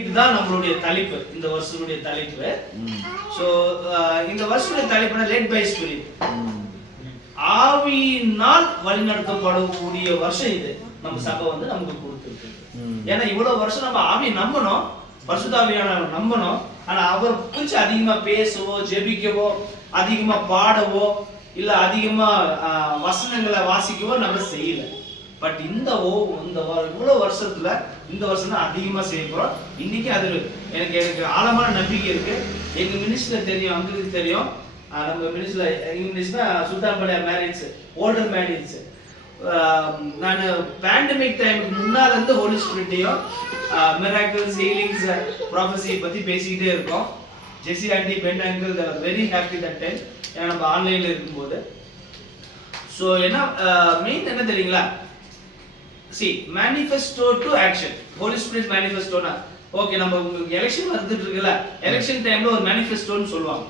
இதுதான் நம்மளுடைய தலைப்பு, இந்த வருஷத்துடைய தலைப்பு. சோ இந்த வருஷத்துடைய தலைப்பு லெட் பை ஸ்பிரிட், ஆவியினால் வழிநடத்தப்படக்கூடிய வருஷம் இது. நம்ம சபை வந்து நமக்கு கொடுத்துருக்கு. ஏன்னா இவ்வளவு வருஷம் நம்ம ஆவியை நம்பணும், பரிசுத்த ஆவியானவரை நம்பணும். ஆனா அவர் குறித்து அதிகமா பேசவோ ஜெபிக்கவோ அதிகமா பாடவோ இல்ல அதிகமா வசனங்களை வாசிக்கவோ நம்ம செய்யல. பட் இந்த இவ்வளவு வருஷத்துல இந்த வருஷம் தான் அதிகமா செய்ய போறோம். இன்னைக்கு அது எனக்கு ஆழமான நம்பிக்கை இருக்கு. எங்க மினிஸ்டர் தெரியும், அவங்களுக்கு தெரியும். நம்ம மினிஸ்டர் இங்கிலீஷ்னா சுத்தாம்பளையா மேரேஜ், ஓல்டர் மேரேஜ். நான் பேண்டமிக் டைமுக்கு முன்னால இருந்து ஹோலி ஸ்பிரிட்டையும் மிராக்கிள்ஸ், ஹீலிங்ஸ், ப்ராஃபஸி பத்தி பேசிக்கிட்டே இருக்கோம். Jessie aunty, Ben uncle very happy that time, ஏன்னா நம்ம ஆன்லைன்ல இருக்கும்போது. ஸோ என்ன மெயின் என்ன தெரியுங்களா, see manifesto to action, holy spirit manifesto. Okay, நம்ம உங்களுக்கு எலெக்ஷன் வந்துட்டு இருக்குல்ல, எலெக்ஷன் டைம்ல ஒரு மேனிஃபெஸ்டோன்னு சொல்லுவாங்க.